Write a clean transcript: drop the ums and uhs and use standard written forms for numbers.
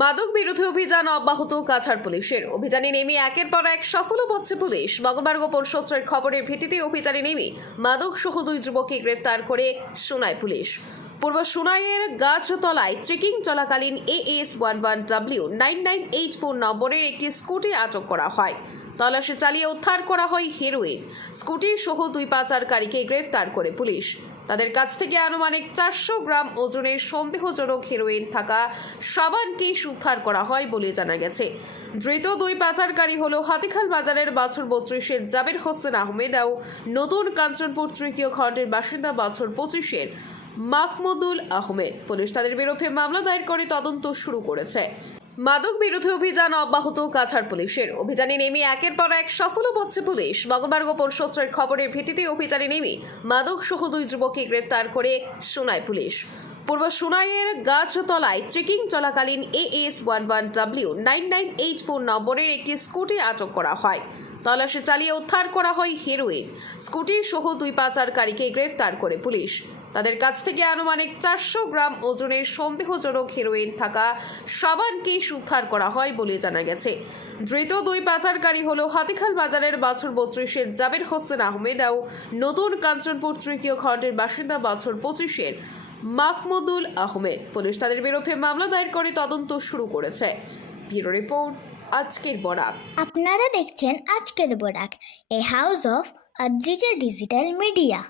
মাদক বিরোধী অভিযান অব্যাহত কাছাড় পুলিশের। অভিযানে নেমে একের পর এক সফলও পাচ্ছে পুলিশ। মঙ্গলবার গোপন সূত্রের খবরের ভিত্তিতে অভিযানে নেমে মাদক সহ 2 যুবককে গ্রেফতার করে সোনাই পুলিশ। পূর্ব সোনাইয়ের গাছতলায় চেকিং চলাকালীন AS 11W9984 নম্বরের একটি স্কুটি আটক করা হয়। তল্লাশি চালিয়ে উদ্ধার করা হয় হেরোইন। স্কুটি সহ 2 পাচারকারীকে গ্রেফতার করে পুলিশ। তাদের কাছ থেকে আনুমানিক 400 গ্রাম ওজনের সন্দেহজনক হেরোইন থাকা সাবান কেস উদ্ধার করা হয় বলে জানা গেছে। ধৃত 2 পাচারকারী হলো হাতিখাল বাজারের বছর 32-এর জাবের হোসেন আহমেদ ও নতুন কাঞ্চনপুর তৃতীয় খণ্ডের বাসিন্দা বছর 25-এর মাহমুদুল আহমেদ। পুলিশ তাদের বিরুদ্ধে মামলা দায়ের করে তদন্ত শুরু করেছে। মাদক বিরোধী অভিযান অব্যাহত কাছাড় পুলিশের। অভিযানে নেমে একের পর এক সফলও পাচ্ছে পুলিশ। মঙ্গলবার গোপন সূত্রের খবরের ভিত্তিতে অভিযানে নেমে মাদক সহ 2 যুবককে গ্রেফতার করে সোনাই পুলিশ। পূর্ব সোনাইয়ের গাছতলায় চেকিং চলাকালীন AS 11W9984 নম্বরের একটি স্কুটি আটক করা হয়। তল্লাশি চালিয়ে উদ্ধার করা হয় হেরোইন। স্কুটি সহ 2 পাচারকারীকে গ্রেফতার করে পুলিশ। তাদের কাছ থেকে আনুমানিক 400 গ্রাম ওজনের সন্দেহজনক হেরোইন থাকা সাবান কেস উদ্ধার করা হয় বলে জানা গেছে। ধৃত 2 পাচারকারী হলো হাতিখাল বাজারের বছর 32-এর জাবের হোসেন আহমেদ ও নতুন কাঞ্চনপুর তৃতীয় খণ্ডের বাসিন্দা বছর 25-এর মাহমুদুল আহমেদ। পুলিশ তাদের বিরুদ্ধে মামলা দায়ের করে তদন্ত শুরু করেছে। ব্যুরো রিপোর্ট, আজকের বরাক। আপনারা দেখছেন আজকের Barak, a house of Adrija digital media.